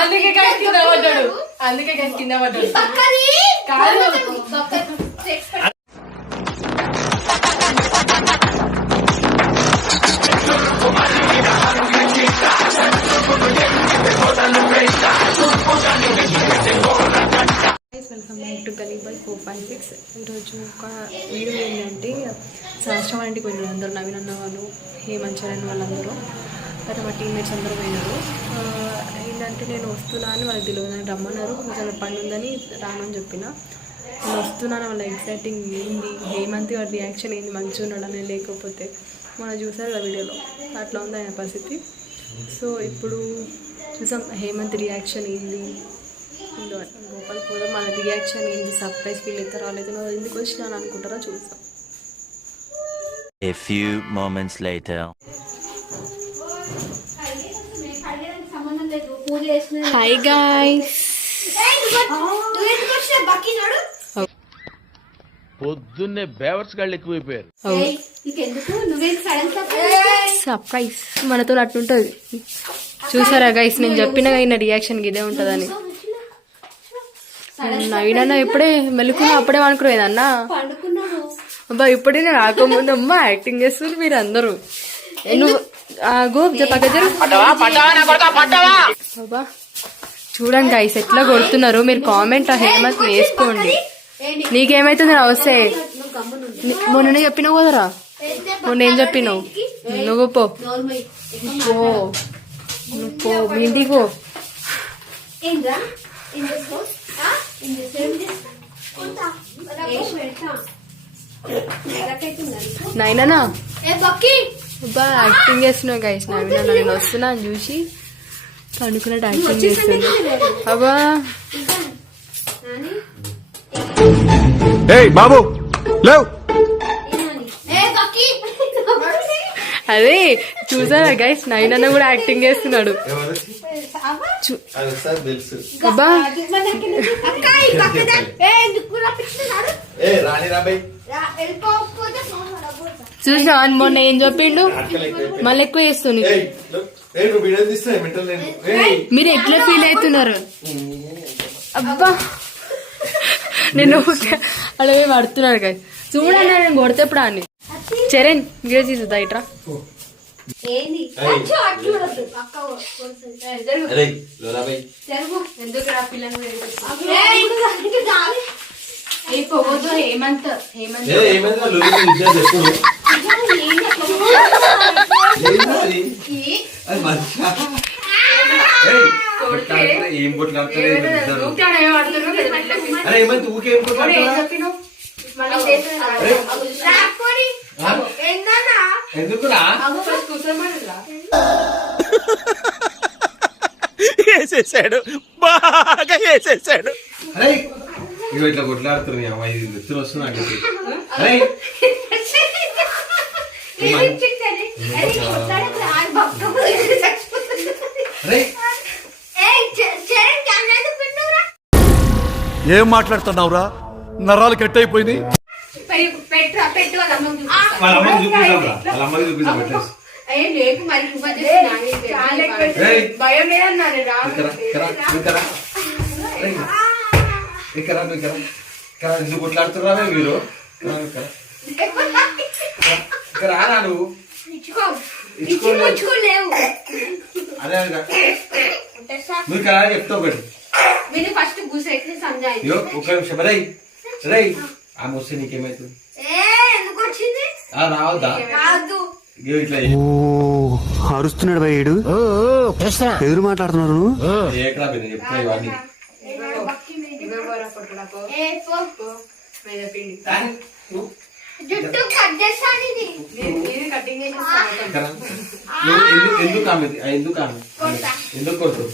అందుకే కింద పడ్డాడు. Welcome back to gully boy 456. ఈరోజు ఒక వీడియో ఏంటంటే సంవత్సరం ఇంటికి పోయినారు అందరూ, నవీన్ అన్న వాళ్ళు, హేమంచరణ్ వాళ్ళందరూ, అయితే మా టీమ్మేట్స్ అందరూ పోయినారు. ఏంటంటే నేను వస్తున్నా అని వాళ్ళకి తెలియదు, నాకు రమ్మన్నారు, కొంచెం పని ఉందని రానని చెప్పిన. నేను వస్తున్నాను, వాళ్ళ ఎగ్జైటింగ్ ఏంది, హేమంత్ వాడి రియాక్షన్ ఏంది, మంచిగా ఉన్నాడని, లేకపోతే మనం చూసారు కదా వీడియోలో, అట్లా ఉంది ఆయన పరిస్థితి. సో ఇప్పుడు చూసాం హేమంత్ రియాక్షన్ ఏంది, గోపాల్ పోదాం, మన రియాక్షన్ ఏంది, సర్ప్రైజ్ ఫీల్ అవుతారో రాలేదో, ఎందుకు వచ్చినాను అనుకుంటారో చూసాం. A few moments later. Hi guys, పొద్దున్నే బేవర్స్ గాళ్ళు ఎక్కువైపోయారు. సర్ప్రైజ్ మనతో అట్లుంటుంది. చూసారా గైస్, నేను చెప్పిన అయిన రియాక్షన్ ఇదే ఉంటుందని. నవీనన్న ఇప్పుడే మెలుకున్నా, అప్పుడే అనుకునేది అన్న అబ్బా, ఇప్పుడే నేను రాకముందు అమ్మ యాక్టింగ్ చేస్తుంది మీరు అందరూ. అబ్బా చూడండి గైస్ ఎట్లా కొడుతున్నారు, మీరు కామెంట్ హేమంత్ వేసుకోండి. నీకేమైతుంది రా వస్తే, మొన్ననే చెప్పినావు కదరా, మొన్న ఏం చెప్పినావు, నువ్వు పో పో మీ ఇంటికి పో. నైనా అబ్బా యాక్టింగ్ చేస్తున్నావు గైస్, నవీన నేను వస్తున్నా అని చూసి పండుకున్నట్టు యాక్టింగ్ చేస్తుంది. అబ్బా బాబు అదే చూసారా గైస్, నైనా కూడా యాక్టింగ్ చేస్తున్నాడు. అబ్బా చూసినా మొన్న ఏం చెప్పిండు, మళ్ళీ ఎక్కువ చేస్తుంది. మీరు ఎట్లా ఫీల్ అవుతున్నారు? అబ్బా నేను అలాగే పడుతున్నాడు కదా, చూడండి నేను కొడితే ఎప్పుడు అని. చరణ్ వీడియో తీసుదా ఇట్రా, హేమంత్ వేసేసాడు, బాగా వేసేసాడు. ఇట్లా కొట్లాడుతున్నాయి అమ్మాయి, ఎత్తులు వస్తున్నాయి. ఏం మాట్లాడుతున్నావురా, నరాలు కట్ అయిపోయింది. ఎందుకు కొట్లాడుతున్నారా మీరు? రానా నువ్వు? అదే నువ్వు ఇక్కడ చెప్తావు ఒకటి, ఒక్క నిమిషం రై రై, ఆమె వస్తే నీకేమైతుంది? రావద్దా? ఇట్లా అరుస్తున్నాడు భయ్యుడు, ఎదురు మాట్లాడుతున్నారు. ఎక్కడ చెప్తా ఇవన్నీ ఎందుకు కొడుతుంది?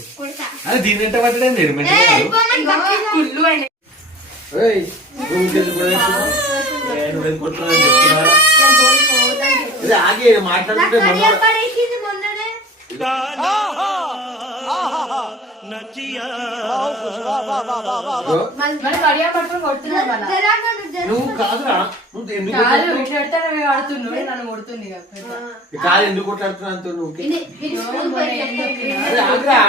అది దీని ఎంత పట్టడం నేను ఆగే మాట్లాడుతుంటే మరి కడియా పట్టుకొని కొడుతున్నావు మళ్ళా. నువ్వు కాదురా, నువ్వు ఎందుకు కాదు కొట్లాడుతున్నావు? ఇట్లా పెడితే నువ్వు ఆడుతున్నావు నన్ను కొడుతుంది ఇక. కాదు ఎందుకు కొట్లాడుతున్నా అంత నువ్వు? అరే మన ఆగురా.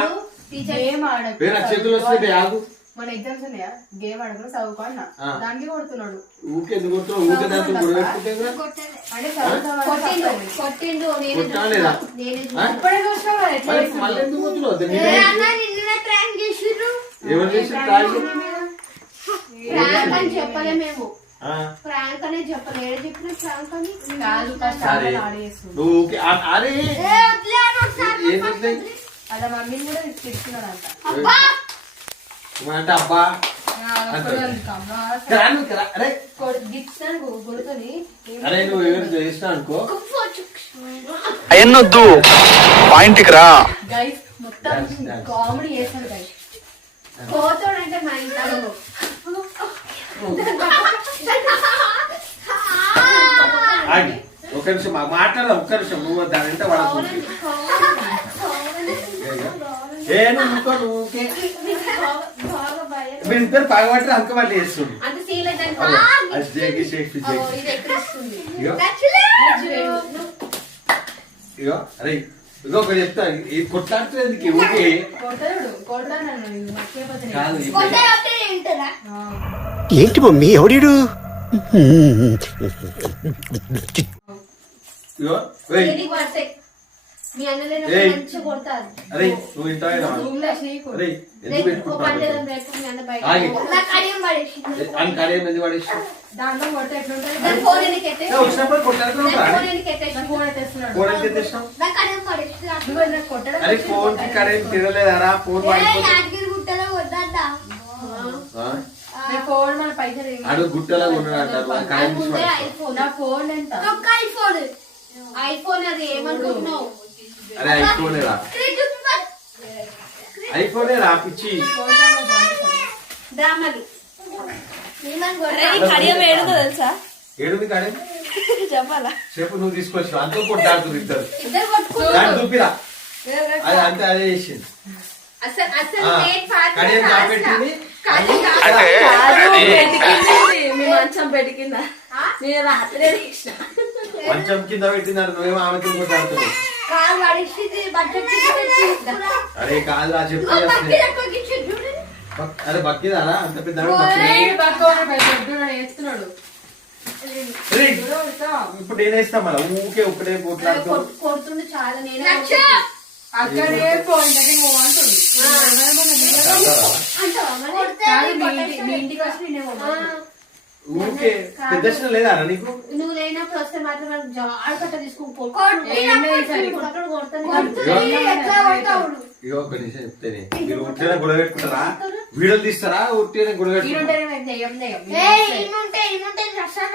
గేమ్ ఆడకు. వేరే చేతులు వస్తే ఆగు. మన ఎగ్జామ్స్ ఉన్నాయా, గేమ్ ఆడకు చదువుకో అన్న, దానికి కొడుతున్నాడు. ఊకే ఎందుకు కొడుతున్నావు? ఊకే దాంతో గొడవ పెట్టుకుంటే అంటే చదువుతావా? కొట్టిండు కొట్టాలేదా? ఇప్పుడే చూసినావు కదా ఎట్లా మరి మళ్ళీ ఎందుకు కొడుతున్నావు? ప్రాంక్ చేసిర్రు. ఎవరు చేసి తాగి? ప్రాంక్ అని చెప్పలే మేము. ప్రాంక్ అనే చెప్పలే. ఏడ చెప్పిన ప్రాంక్ అని కాదు ఫస్ట్ సరే ఆడేస్తుంది. నువ్వు ఊకే అరే ఏం వదిలేయ్? అలా మమ్మీని కూడా తిడుతున్నాడు అంట. అంటే అబ్బా అరే కొడుతుంది. అరే నువ్వు ఎవరు చేసినా అనుకో. అయ్యన్నొద్దు పాయింట్కి రా. గైస్ మొత్తం కామెడీ చేస్తాడు గైస్. పోతాడంటే మా ఇంట్లో ఆగి ఒక నిమిషం మాట్లాడదా ఒక్క నిమిషం. నువ్వు దాని అంటే వాడు ఏ నువ్వు నువ్వు ఊకే బాగా భయం. మీరు ఇద్దరు పగబట్టి అంక వాళ్ళు చేస్తుంది. అంత సీరియస్ అజ్జేకి షేక్ ఇది ఎక్కడిస్తుంది. ఇగో ఇగో అరే ఇగో ఒకటి చెప్తా. ఇది కొట్లాడుతుంది ఊకే కొడతాడు కొడతా నన్ను మర్చిపోతే కాదు. ఏంటరా ఏంటి మమ్మీ ఎవడీడు? ఇగో ఏయ్, దేనికి పడతాయి? మీ అన్నలేని ఏయ్. మంచిగా కొడతారు. అరే నువ్వు ఇంటాయినా రూమ్ లో చేయకు. అరే ఎందుకు రేపు ఓ పండుగ పెట్టుకుంటావు? రేపు మీ అన్న బయట ఆగి. నాకు అడియం పడేసి అని కడియం ఎందుకు పడేసి దాంట్లో కొడితే ఎట్లుంటది? దాని ఫోన్ ఎందుకు ఎత్తేసి వచ్చినప్పుడు కొట్లాడుతున్నావు దాని కదా? ఫోన్ ఎందుకు ఎత్తేసి ఫోన్ ఎత్తేస్తున్నాడు. ఫోన్ ఎందుకు తెచ్చినావు? నాకు అడియం పడేసి నువ్వు ఏదైనా కొట్టడం అరే ఫోన్ కి కడియం తిరగలేదారా? ఫోన్ వాడిపోతే యాదగిరి గుట్టలో వద్దా ఫోన్ మన పైసలు ఏమి- అడు గుట్టలా ఉన్నాడు అంటారు కాయం తీసి ముందే పడేస్తావు. ఐఫోన్ నా ఫోన్ ఎంత? ఒక్క ఐఫోన్ ఐఫోన్ అది ఏమనుకుంటున్నావు? అరే ఐఫోనే రా, ఐఫోనే రా పిచ్చి. డ్రామాలు ఏడుంది కడియం చెప్పాలా? చెప్పు నువ్వు తీసుకొచ్చి అంతా కొట్లాడుతుంది ఇద్దరు. ఇద్దరు కొట్టుకుంటారు. దాన్ని చూపిరా. అది అంతే అదే చేసింది. అసలు ఆ, main part కడియం లాస్ట్ దాపెట్టింది. మంచం పెట్టిందా? నేను రాత్రే తీసిన. మంచం కింద పెట్టిందంటే నువ్వేమో ఆమెతో కొట్లాడుతున్నావు. కాలు పడేసింది బడ్జెట్ అరే కాదు రా చెప్పు అరే బక్కిదారా అంత పెద్ద వేస్తున్నాడు. ఇప్పుడు నేను వేస్తా మళ్ళా ఊకే ఒకటే కొట్లాడుతూ. కొడుతుండే చాలా నేను అక్కడే పోయిన దగ్గర నువ్వు అంటుంది. మీ ఇంటికి వచ్చి నేనేమో ఊకే పెద్ద లేదా నీకు? నువ్వు లేనప్పుడు వస్తే మాత్రం ఆడకట్ట తీసుకుని ఇగో ఒక నిమిషం చెప్తేనే మీరు ఉట్టినే గొడవ పెట్టుకుంటారా? వీడియోలు తీస్తారా? ఉట్టినే గొడవ పెట్టుకుంటారా?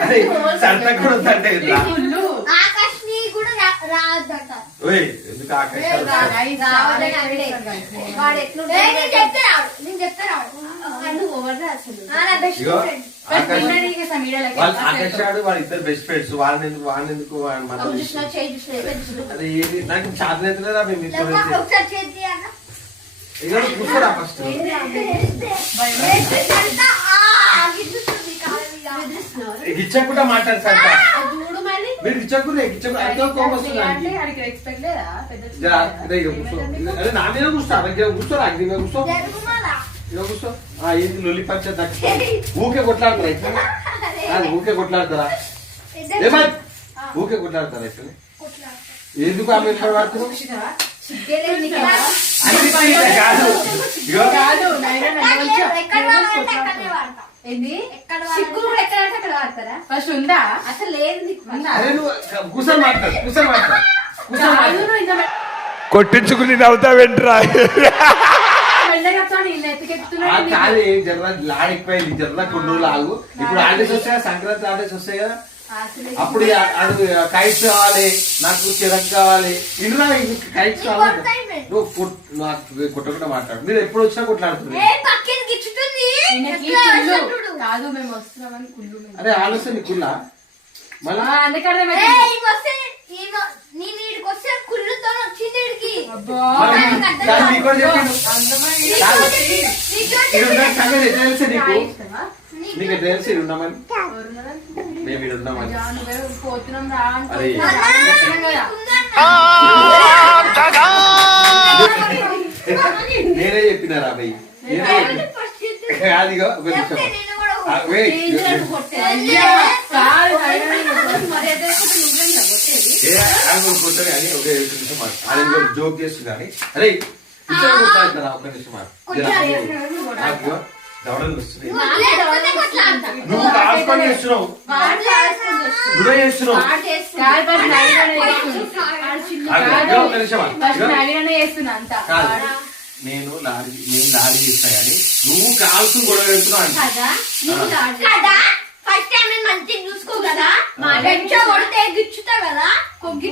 అరే సంత కూడా సంటే కదా. ఆకాశ్ ని కూడా రావద్దంట. ఓయ్ ఎందుకు ఆకాశాలు? వాడు ఎట్లుంటే నేను చెప్తే రాడు నువ్వు ఎవరు అసలు ఇగో ఆకాశ్ వాళ్ళు ఆకాశాడు వాళ్ళ ఇద్దరు బెస్ట్ ఫ్రెండ్స్. వాళ్ళని ఎందుకు మన చూసినా చేయి చూసినా అదే ఏది నాకు చాతనైతుందా మేము మీతో ఒకసారి చేద్ది అన్న ఇగో కూర్చోరా ఫస్ట్. గిచ్చకుండా మాట్లాడు సంత. చూడు మళ్ళీ మీరు గిచ్చకుండా ఎంతో కోపం వస్తుంది ఆయనకి. ఎక్స్పెక్ట్ లేదా? పెద్ద జరా, ఇదే ఇక కూర్చో. అదే నా మీద కూర్చో దగ్గర కూర్చోరా అగ్ని మీద కూర్చో. జరుగు మళ్ళా ఇలా కూర్చో. ఏంటి లొల్లి పంచాయత్ దక్ష ఊకే కొట్లాడతారా ఇట్లా? ఊకే కొట్లాడతారా? ఏమై ఊకే కొట్లాడతారా ఇట్లా? ఎందుకు ఆమె ఎక్కడ పడుతున్నావు? కాదు ఇగో కాదు నైనా ఎక్కడ వాడాలంటే అక్కడనే వాడతా ఏంది? సిగ్గు కూడా ఎక్కడ అంటే అక్కడ వాడతారా ఫస్ట్ ఉందా? అసలు లేదు నీకు ఉందా? అరే నువ్వు కూర్చొని మాట్లాడు కూర్చొని మాట్లాడు కూర్చొని కాదు, మాట్లాడు. నువ్వు ఇంకా కొట్టించుకుని నవ్వుతావేంట్రా? మెల్లగా చెప్తాను, నిన్ను ఆ ఎత్తుకెత్తున్నాడు. కాదు జర్ర లాడిపోయింది. జర్ర కొన్ని రోజులు ఆగు. ఇప్పుడు హాలిడేస్ వస్తాయా? సంక్రాంతి హాలిడేస్ వస్తాయి కదా? అప్పుడు అది కైట్స్ కావాలి, నాకు చిరక్ కావాలి. ఇందులో కైట్స్ కావాలి. నువ్వు కొట్టకుండా మాట్లాడు. మీరు ఎప్పుడు వచ్చినా కొట్లాడుతుంది. ఏ పక్కన గిచ్చుతుంది ఈయనకి ఎట్లా కుళ్ళు. అసలు కాదు మేము వస్తున్నామని కుళ్ళు మేము. అరే ఆలోచన నీకుల్లా మళ్ళా అందుకనే నీ నీడికి వస్తే కుళ్ళుతో వచ్చింది వీడికి కాదు, నీకు కూడా చెప్పిండు. కాదు, ఇది ఉన్న సంగతి ఎట్లా తెలుసు నీకు? నీకు ఎట్లా తెలుసు ఇది ఉన్నామని? మేము ఇది ఉన్నామని. అరే నేనే చెప్పినారా భయ్? నేనే చెప్పిన. అదిగో ఒక నిమిషం. కొట్టని అని ఒక నిమిషం మాట. అది జోక్ చేస్తుంది కానీ అరే ఇద్దరు కొట్టాడుతారా? ఒక నిమిషం మాట. అదిగో దవడలు వస్తున్నాయి. నువ్వు కాల్చుకొని చేస్తున్నావు, నువ్వే చేస్తున్నావు. ఒక నిమిషం కాదు, నేను లారీ చేస్తా కానీ నువ్వు కాల్సు గొడవ పెడుతున్నావు అంటే చూసుకో కదా కొడితే గిచ్చుతా కదా.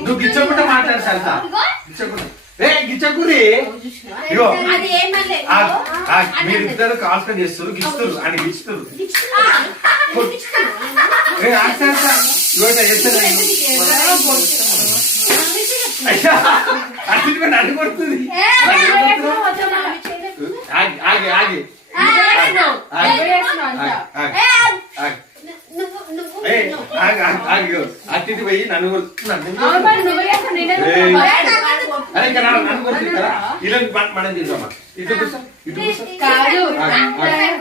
నువ్వు గిచ్చకుండా మాట్లాడు సరితా. గిచ్చకుండా గిచ్చకురి. ఇగో మీరిద్దరు కాల్చుకొని చేస్తారు, గిచ్చుతారు అని గిచ్చుతారు. అట్లా నన్ను కొడుతుంది. ఆగి ఆగి అట్టి పోయి నన్ను అరే ఇంకా నన్ను కొడుతుంది కదా. ఇలా మనం చేద్దామా? ఇటు కూర్చో, ఇటు కూర్చో.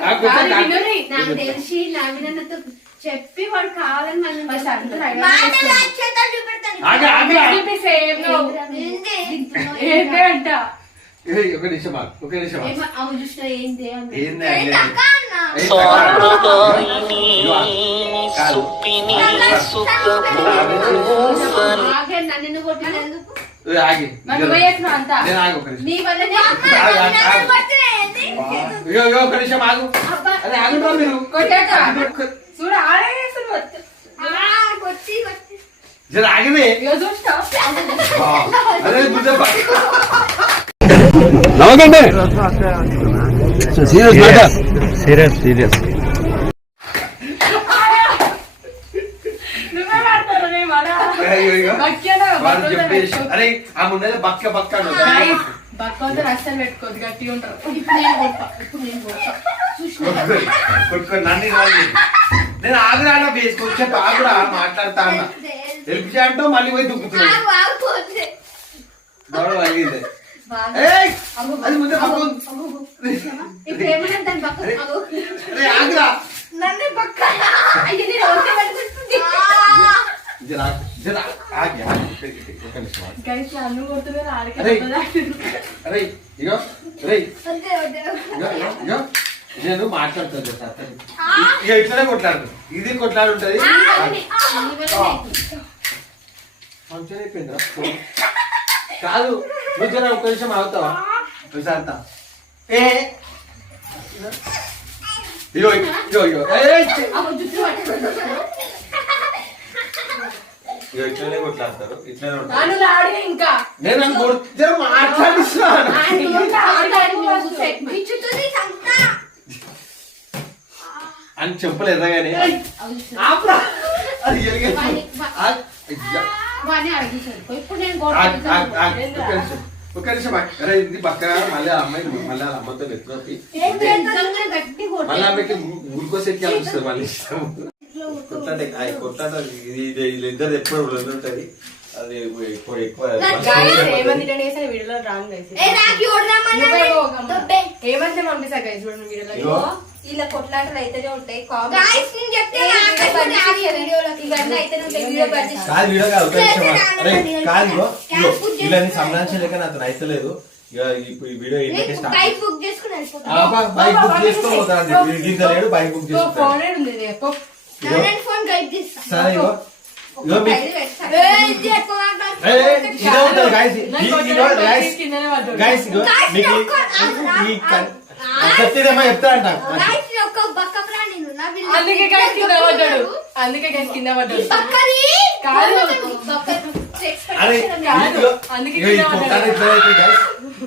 నాకు తెలిసి నవీనతో చెప్పి వాడు కావాలని ఒక నిమిషం ఒక నిమిషం. ఆగి ఒక నిమిషం ఆగు. అదే ఆగుంటారా మీరు? జర ఆగినే అదే బుద్ధ నవ్వకండి. సీరియస్ చెప్పేసి అరే ఆ ముందే బక్క బక్క అస్సలు పెట్టుకోదు, గట్టిగా ఉంటారు. కొట్టుకొని నన్ను నేను ఆగురాలో వేసుకొచ్చే ఆగురా మాట్లాడతా అన్న హెల్ప్ చేయంటో మళ్ళీ పోయి దుక్కుతున్నాడు. అయింది అది ముందే ఆగురా. అరే ఇగో నేను మాట్లాడుతాను సార్. ఇక ఇట్లనే కొట్లాడు, ఇది కొట్లాడు ఉంటది. మంచిగా అయిపోయిందిరా. కాదు నువ్వు జర ఒక నిమిషం అవుతావా? సార్తా ఇగో ఇగో ఇగో ఇట్లనే కొట్లాడతారు, ఇట్లనే ఉంటారు. ఇంకా నేను మాట్లాడిస్తున్నాను అని చెప్పలేదు కానీ ఒక నిమిషం. అరే ఇది పక్క మళ్ళీ అమ్మాయి మళ్ళీ అమ్మతో ఎత్తునొప్పి మళ్ళీ అమ్మాయికి గ్లూకోజ్ ఎక్కి అనిపిస్తుంది. మళ్ళీ కొట్లాట కొట్లాట ఇద్దరు ఎప్పుడు ఉంటుంది. అది ఎక్కువ ఏమంటే పంపిస్తా గైస్ వీడియోలో ఇలా కొట్లాటలు అయితేనే ఉంటాయి. ఇలా సంబంధించలేక అతను అయితలేదు. వీడియో బైక్ బుక్ చేసుకోవాలి. గింజలేడు బైక్ బుక్ చేసుకో. సరే ఇగో ఇదే ఉంటుంది గైస్. మీకు సత్యదేమో చెప్తా అంట. అందుకే కింద పడ్డాడు, అందుకే కింద పడ్డాడు.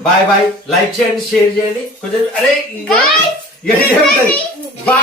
Bye bye. లైక్ చేయండి, షేర్ చేయండి కొంచెం. అరే ఇదే ఉంటుంది. బాయ్.